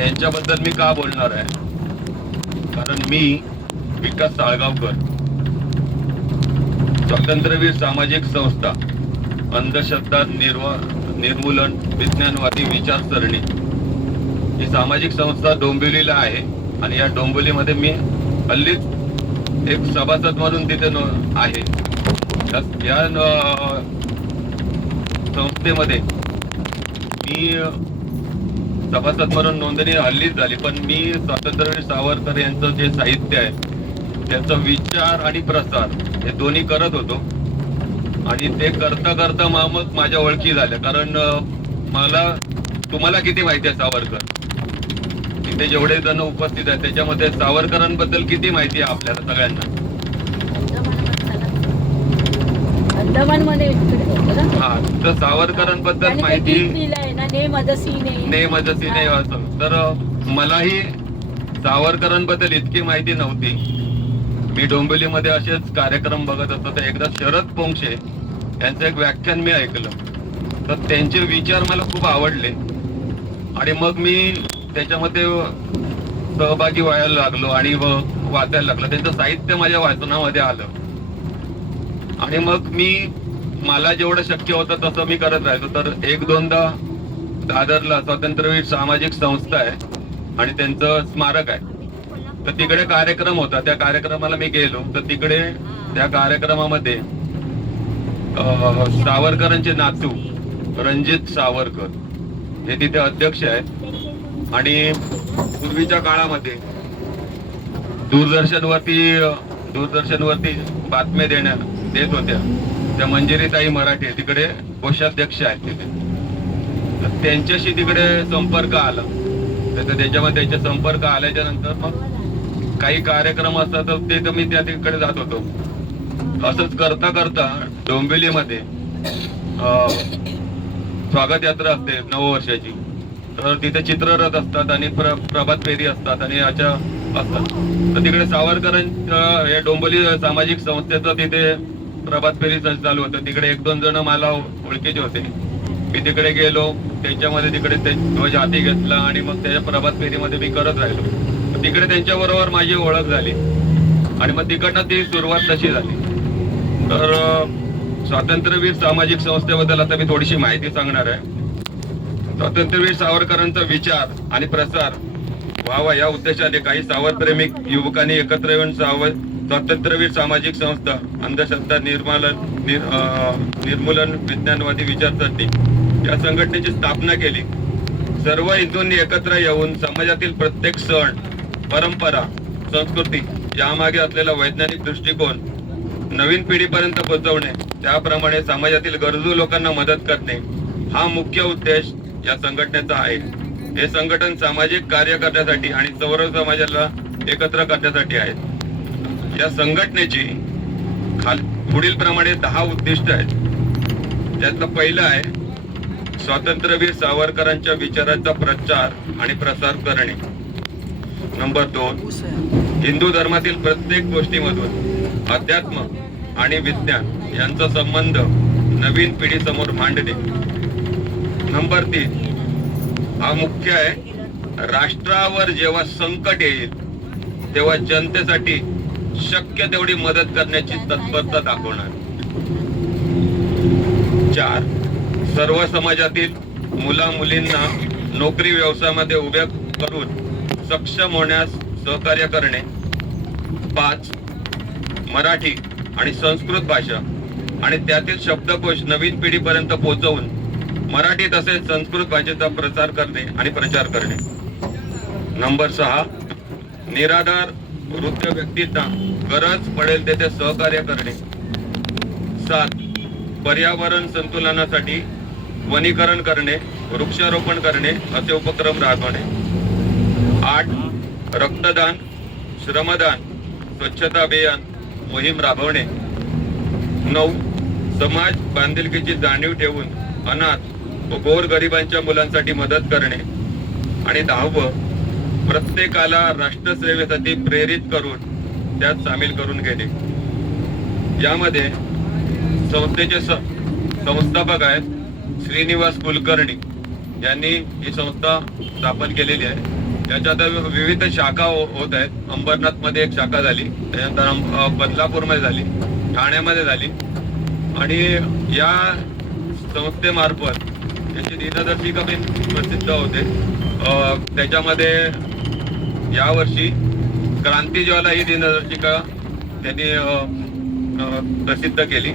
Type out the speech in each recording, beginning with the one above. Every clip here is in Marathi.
यांच्याबद्दल मी का बोलणार आहे? कारण मी विकास साळगावकर स्वातंत्र्यवीर सामाजिक संस्था अंधश्रद्धा निर्वा निर्मूलन विज्ञानवादी विचारसरणी. ही सामाजिक संस्था डोंबिवलीला आहे आणि या डोंबिवलीमध्ये मी हल्लीच एक सभासद म्हणून तिथे आहे. त्या- या संस्थेमध्ये मी सभासद म्हणून नोंदणी हल्लीच झाली पण मी स्वातंत्र्यवीर सावरकर यांचं जे साहित्य आहे त्याचा विचार आणि प्रसार हे दोन्ही करत होतो. आणि ते करता करता मग माझ्या ओळखी झाल्या कारण मला तुम्हाला किती माहिती आहे सावरकर? तिथे जेवढे जण उपस्थित आहेत त्याच्यामध्ये सावरकरांबद्दल किती माहिती आहे आपल्याला सगळ्यांना? हा तर सावरकरांबद्दल माहिती ना मदतीने असं. तर मलाही सावरकरांबद्दल इतकी माहिती नव्हती. मी डोंबिवलीमध्ये असेच कार्यक्रम बघत असतो तर एकदा शरद पोंक्षे यांचं एक व्याख्यान मी ऐकलं. तर त्यांचे विचार मला खूप आवडले. आणि मग मी त्याच्यामध्ये सहभागी व्हायला लागलो आणि वाचायला लागलो. त्यांचं साहित्य माझ्या वाचनामध्ये आलं. आणि मग मी मला जेवढं शक्य होतं तसं मी करत राहिलो तर एक दोनदा दादरला स्वातंत्र्यवीर सामाजिक संस्था आहे आणि त्यांचं स्मारक आहे. तर तिकडे कार्यक्रम होता. त्या कार्यक्रमाला मी गेलो. तर तिकडे त्या कार्यक्रमामध्ये सावरकरांचे नातू रणजित सावरकर हे तिथे अध्यक्ष आहेत. आणि पूर्वीच्या काळामध्ये दूरदर्शनवरती दूरदर्शनवरती बातम्या देण्या देत होत्या. त्या मंजिरीताई मराठे तिकडे कोषाध्यक्ष आहेत तिथे. तर त्यांच्याशी तिकडे संपर्क आला. तर त्याच्यामध्ये त्यांच्या संपर्क आल्याच्यानंतर मग काही कार्यक्रम असतात तर ते तर मी त्या तिकडे जात होतो. असंच करता करता डोंबिवलीमध्ये अं, स्वागत यात्रा असते नववर्षाची तर तिथे चित्ररथ असतात आणि प्र, प्रभात फेरी असतात आणि अशा असतात. तर तिकडे सावरकरांच्या या डोंबली सामाजिक संस्थेचं तिथे प्रभात फेरी चालू होतं. तिकडे एक दोन जण मला ओळखीचे होते. मी तिकडे गेलो त्याच्यामध्ये तिकडे ते ध्वज हाती घेतला आणि मग त्याच्या प्रभात फेरीमध्ये मी करत राहिलो. तिकडे त्यांच्या बरोबर माझी ओळख झाली. आणि मग तिकडनं ती सुरुवात तशी झाली. तर स्वातंत्र्यवीर सामाजिक संस्थेबद्दल आता मी थोडीशी माहिती सांगणार आहे. स्वातंत्र्यवीर सावरकरांचा विचार आणि प्रसार व्हावा या उद्देशाने काही सावरप्रेमिक युवकांनी एकत्र येऊन साव स्वातंत्र्यवीर सामाजिक संस्था अंधश्रद्धा निर्मालन निर्मूलन विज्ञानवादी विचारसरणी या संघटनेची स्थापना केली. सर्व हिंदूंनी एकत्र येऊन समाजातील प्रत्येक सण परंपरा संस्कृती यामागे असलेला वैज्ञानिक दृष्टिकोन नवीन पिढीपर्यंत पोहोचवणे त्याप्रमाणे समाजातील गरजू लोकांना मदत करणे हा मुख्य उद्देश या संघटनेचा आहे. हे संघटन सामाजिक कार्य करण्यासाठी आणि सौर समाजाला एकत्र करण्यासाठी आहे. या संघटनेची खाल पुढील प्रमाणे दहा उद्दिष्ट आहेत. त्यातलं पहिलं आहे स्वातंत्र्यवीर सावरकरांच्या विचारांचा प्रचार आणि प्रसार करणे. नंबर दोन हिंदू धर्मातील प्रत्येक गोष्टीमधून अध्यात्म आणि विज्ञान यांचा संबंध नवीन पिढीसमोर मांडणे. नंबर तीन हा मुख्य आहे राष्ट्रावर जेव्हा संकट येईल तेव्हा जनतेसाठी शक्य तेवढी मदत करण्याची तत्परता दाखवणार. चार सर्व समाजातील मुला मुलींना नोकरी व्यवसायामध्ये उभ्या करून सक्षम होण्यास सहकार्य करणे. पाच मराठी आणि संस्कृत भाषा आणि त्यातील शब्दकोश नवीन पिढीपर्यंत पोहोचवून मराठी तसेच संस्कृत भाषेचा प्रसार करणे आणि प्रचार करणे. नंबर सहा निराधार वृद्ध व्यक्तींना गरज पडेल तेथे सहकार्य करणे. सात पर्यावरण संतुलनासाठी वनीकरण करणे वृक्षारोपण करणे असे उपक्रम राबवणे. आठ रक्तदान श्रमदान स्वच्छता अभियान मोहीम राबवणे. नऊ समाज बांधिलकीची जाणीव ठेवून अनाथ व गोर गरिबांच्या मुलांसाठी मदत करणे. आणि दहावं प्रत्येकाला राष्ट्रसेवेसाठी प्रेरित करून त्यात सामील करून घेणे. यामध्ये संस्थेचे स- संस्थापक आहेत श्रीनिवास कुलकर्णी यांनी ही संस्था स्थापन केलेली आहे. त्याच्यात विविध शाखा हो- होत आहेत. अंबरनाथमध्ये एक शाखा झाली. त्याच्यानंतर बदलापूरमध्ये झाली. ठाण्यामध्ये झाली. आणि या संस्थेमार्फत त्याची दिनदर्शिका पण प्रसिद्ध होते. त्याच्यामध्ये यावर्षी क्रांतीज्वाला ही दिनदर्शिका त्यांनी प्रसिद्ध केली.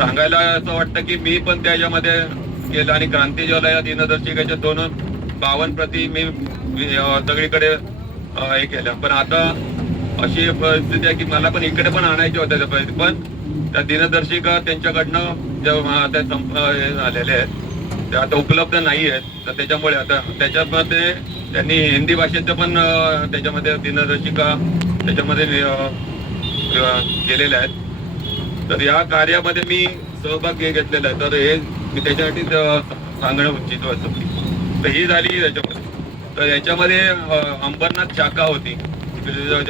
सांगायला असं वाटतं की मी पण त्याच्यामध्ये केलं आणि क्रांतीज्वाला या दिनदर्शिकेच्या दोन बावन प्रती मी सगळीकडे हे केलं. पण आता अशी परिस्थिती आहे की मला पण इकडे पण आणायचे होते त्या परिस्थिती पण त्या दिनदर्शिका त्यांच्याकडनं ज्या त्या संप हे झालेल्या आहेत त्या आता उपलब्ध नाही आहेत. तर त्याच्यामुळे आता त्याच्यामध्ये त्यांनी हिंदी भाषेचं पण त्याच्यामध्ये दिनदर्शिका त्याच्यामध्ये केलेल्या आहेत. तर या कार्यामध्ये मी सहभाग घेतलेला आहे. तर हे मी त्याच्यासाठी सांगणं इच्छितो असं तर ही झाली त्याच्यामध्ये तर याच्यामध्ये अंबरनाथ शाखा होती.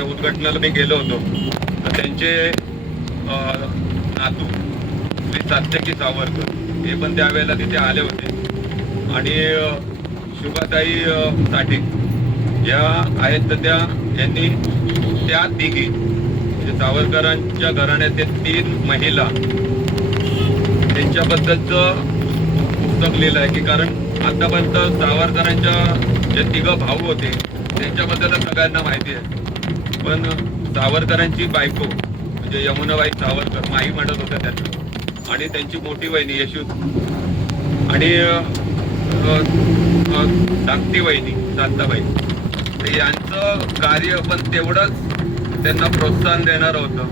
उद्घाटनाला मी गेलो होतो. तर त्यांचे नातू श्री सात्यकी सावरकर हे पण त्यावेळेला तिथे आले होते. आणि शुभाताई साठी साठे या आहेत तर त्या यांनी त्या तिघी म्हणजे सावरकरांच्या घराण्यातील तीन महिला त्यांच्याबद्दलचं पुस्तक लिहिलं आहे की कारण आतापर्यंत सावरकरांच्या जे तिघं भाऊ होते त्यांच्याबद्दल सगळ्यांना माहिती आहे. पण सावरकरांची बायको म्हणजे यमुनाबाई सावरकर माई म्हणत होत्या त्यांना. आणि त्यांची मोठी वहिनी यशू. आणि धाकटी वहिनी शांताबाई. यांचं कार्य पण तेवढंच त्यांना प्रोत्साहन देणार होतं.